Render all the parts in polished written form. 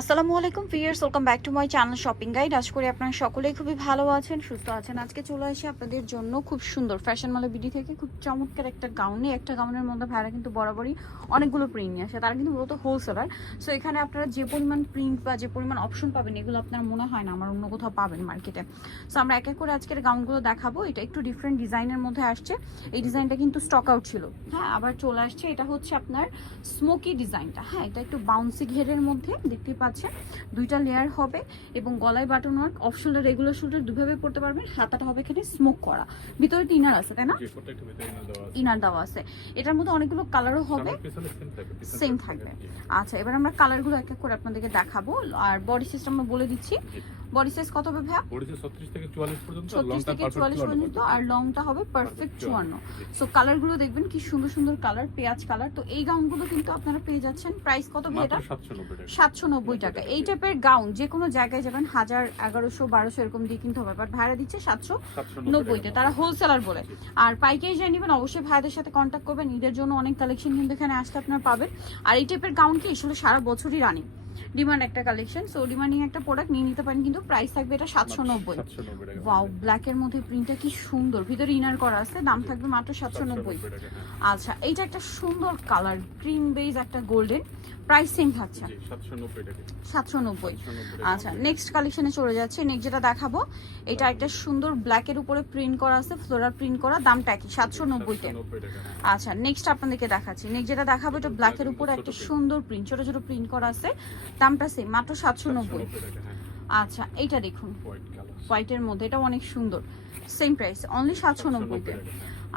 আসসালামু আলাইকুম viewers, welcome back to my channel shopping guide. আশা করি আপনারা সকলেই খুবই ভালো আছেন, সুস্থ আছেন। আজকে চলে আসি আপনাদের জন্য খুব সুন্দর ফ্যাশন মালা বিডি থেকে খুব চমৎকার একটা গাউনে। একটা গাউনের মধ্যে ভাইরা কিন্তু বরাবরই অনেকগুলো প্রিন্ট নিয়ে আসে, তারা কিন্তু মূলত হোলসেলার। সো এখানে আপনারা যে পরিমাণ প্রিন্ট বা যে পরিমাণ অপশন পাবেন, এগুলো আপনার মনে হয় না আমার অন্য কোথাও পাবেন মার্কেটে। সো আমরা এক এক করে আজকের গাউনগুলো দেখাবো। এটা একটু ডিফারেন্ট ডিজাইনের মধ্যে আসছে। এই ডিজাইনটা কিন্তু স্টক আউট ছিল, হ্যাঁ আবার চলে আসছে। এটা হচ্ছে আপনার স্মোকি ডিজাইনটা, হ্যাঁ এটা একটু বাউন্সি ঘেরের মধ্যে দেখতে পাচ্ছেন। দুইটা লেয়ার হবে এবং গলায় button work, optional regular shoulder দুভাবে পড়তে পারবেন। হাতাটা হবে এখানে স্মোক করা, ভিতরে ইনার আছে তাই না? ইনার দেওয়া আছে। এটার মধ্যে অনেকগুলো কালারও হবে, সেম থাকবে। আচ্ছা, এবার আমরা কালারগুলো এক এক করে আপনাদেরকে দেখাবো। আর বডি সিস্টেম আমরা বলে দিচ্ছি। বডি সাইজ কত হবে ভাইয়া? বডি সাইজ 36 থেকে 44 পর্যন্ত, 36 থেকে 44 পর্যন্ত, আর লংটা হবে পারফেক্ট 54। সো কালারগুলো দেখবেন কি সুন্দর সুন্দর কালার, পেঁয়াজ কালার। তো এই গাউনগুলো কিন্তু আপনারা পেয়ে যাচ্ছেন। প্রাইস কত ভাই এটা? 790 টাকা। এই টাইপের গাউন যে কোনো জায়গায় যাবেন 1000, 1100, 1200 এরকম দিয়ে কিনতে হবে, বাট ভাড়া দিচ্ছে 790 তে, তারা হোলসেলার বলে। আর পাইকারি যাই নেবেন অবশ্যই ভাইদের সাথে কন্ট্যাক্ট করবেন। ঈদের জন্য অনেক কালেকশন কিন্তু এখানে আসতে আপনারা পাবেন। আর এই টাইপের গাউন কি আসলে সারা বছরই রানিং ডিমান্ড একটা কালেকশন। সো ডিমান্ডিং একটা প্রোডাক্ট নিয়ে নিতে পারেন, কিন্তু প্রাইস থাকবে এটা 790। ওয়াও, ব্ল্যাক এর মধ্যে প্রিন্টটা কি সুন্দর, ভিতরে ইনার করা আছে, দাম থাকবে মাত্র 790। আচ্ছা, এইটা একটা সুন্দর কালার, ক্রিম বেজ একটা গোল্ডেন, প্রাইস সেম থাকছে 790। আচ্ছা, নেক্সট কালেকশনে চলে যাচ্ছে। নেক্সট যেটা দেখাবো, এটা একটা সুন্দর ব্ল্যাক এর উপরে প্রিন্ট করা আছে, ফ্লোরাল প্রিন্ট করা, দামটা কি 790 তে। আচ্ছা, নেক্সট আপনাদেরকে দেখাচ্ছি। নেক্সট যেটা দেখাবো, এটা ব্ল্যাক এর উপরে একটা সুন্দর প্রিন্ট, ছোট ছোট প্রিন্ট করা আছে, দামটা সেম মাত্র 790। আচ্ছা, এইটা দেখুন হোয়াইটের মধ্যে, এটা অনেক সুন্দর, সেম প্রাইস অনলি 790 তে।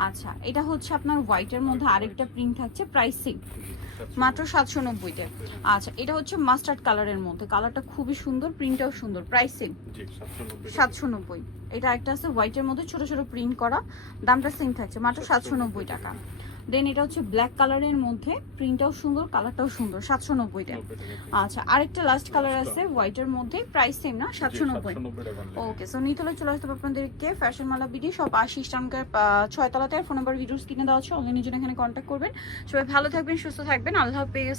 আচ্ছা, এটা হচ্ছে আপনার হোয়াইটের মধ্যে আরেকটা প্রিন্ট থাকছে, প্রাইস সেম মাত্র 790 তে। আচ্ছা, এটা হচ্ছে মাস্টার্ড কালারের মধ্যে, কালারটা খুবই সুন্দর, প্রিন্টটাও সুন্দর, প্রাইস সেম 790। এটা একটা আছে হোয়াইটের মধ্যে ছোট ছোট প্রিন্ট করা, দামটা সেম থাকছে মাত্র 790 টাকা। দেন এটা হচ্ছে ব্ল্যাক কালারের মধ্যে, প্রিন্টটাও সুন্দর, কালারটাও সুন্দর, 790 টাকা। আচ্ছা, আরেকটা লাস্ট কালার আছে হোয়াইটের মধ্যে, প্রাইস সেম না, 790। ওকে, সো নিতে হলে চলে আসতে হবে আপনাদেরকে ফ্যাশন মালা বিডি শপ 80 ইস্টার্নকার 6 তলাতে। ফোন নাম্বার ভিডিওস কিনে দেওয়া আছে, অনলাইনের জন্য এখানে কন্ট্যাক্ট করবেন। সবাই ভালো থাকবেন, সুস্থ থাকবেন, আল্লাহ হাফেজ।